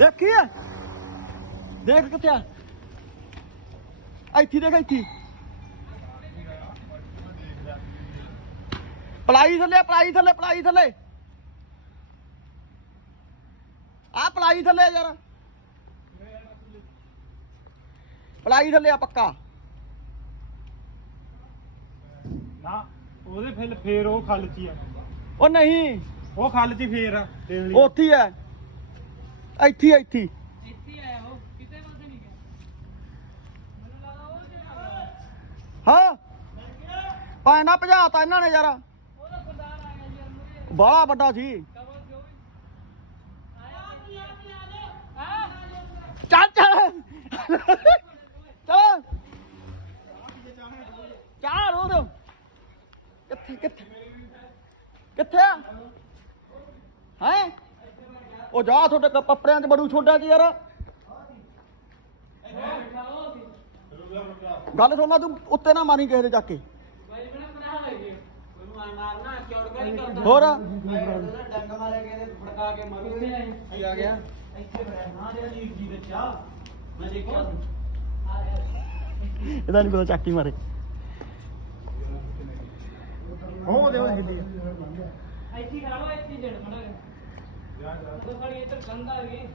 ਦੇਖੀ ਆ? ਦੇਖ ਕਿੱਥੇ ਆ? ਇੱਥੇ ਦੇਖ ਇੱਥੇ। ਪਲਾਈ ਥੱਲੇ ਪਲਾਈ ਥੱਲੇ ਪਲਾਈ ਥੱਲੇ। ਆ ਪਲਾਈ ਥੱਲੇ ਯਾਰ। ਪਲਾਈ ਥੱਲੇ ਆ ਪੱਕਾ। ਨਾ ਉਹਦੇ ਫਿਰ ਫੇਰ ਉਹ ਖੱਲ ਚ ਹੀ ਆ। ਉਹ ਨਹੀਂ। ਉਹ ਖੱਲ ਚ ਹੀ ਫੇਰ ਆ ਉੱਥੇ ਹੀ ਹੈ ਇੱਥੇ ਹੀ, ਇੱਥੇ ਹੀ। ਇੱਥੇ ਆਇਆ ਉਹ ਕਿਤੇ ਪਾਸੇ ਨਹੀਂ ਗਿਆ। ਮੈਨੂੰ ਲੱਗਾ ਉਹ ਜਿਹੜਾ ਹਾਂ। ਪਾਣਾ ਭਜਾਤਾ ਇਹਨਾਂ ਨੇ ਯਾਰ। ਬਾਹਲਾ ਵੱਡਾ ਸੀ। ਚੱਲ ਚੱਲ। ਚੱਲ। ਚਾਹ ਰੋ ਦੋ ਕਿੱਥੇ ਕਿੱਥੇ? ਕਿੱਥੇ ਆ? ਹੈ? ਉਹ ਜਾ ਤੁਹਾਡੇ ਕ- ਕੱਪੜਿਆਂ 'ਚ ਬੜੂ ਛੋਟਾ ਜੀ ਯਾਰ। ਗੱਲ ਸੁਣ ਲੈ ਤੂੰ ਉੱਤੇ ਨਾ ਮਾਰੀ ਕਿਸੇ ਦੇ ਚੱਕ ਕੇ। ਹੋਰ। ਡੰਗ ਮਾਰੇ ਕੇ ਫੜਕਾ ਕੇ ਮਾਰੂ ਇੱਥੇ ਆ ਗਿਆ ਇੱਥੇ ਨਾ ਦੇ ਲੀਰ ਜੀ ਵਿੱਚ ਆ ਮੈਂ ਦੇਖਿਆ ਇਹਦਾ ਨਹੀਂ ਪਤਾ ਚੱਕੀ ਮਾਰੇ। ਉਹ ਦੇ ਉਹ ਹਿੱਲੀ ਇੱਥੇ ਖੜਾ ਇੱਥੇ ਜੜ ਮੜਾ सकाळी येतं कांदा आहे.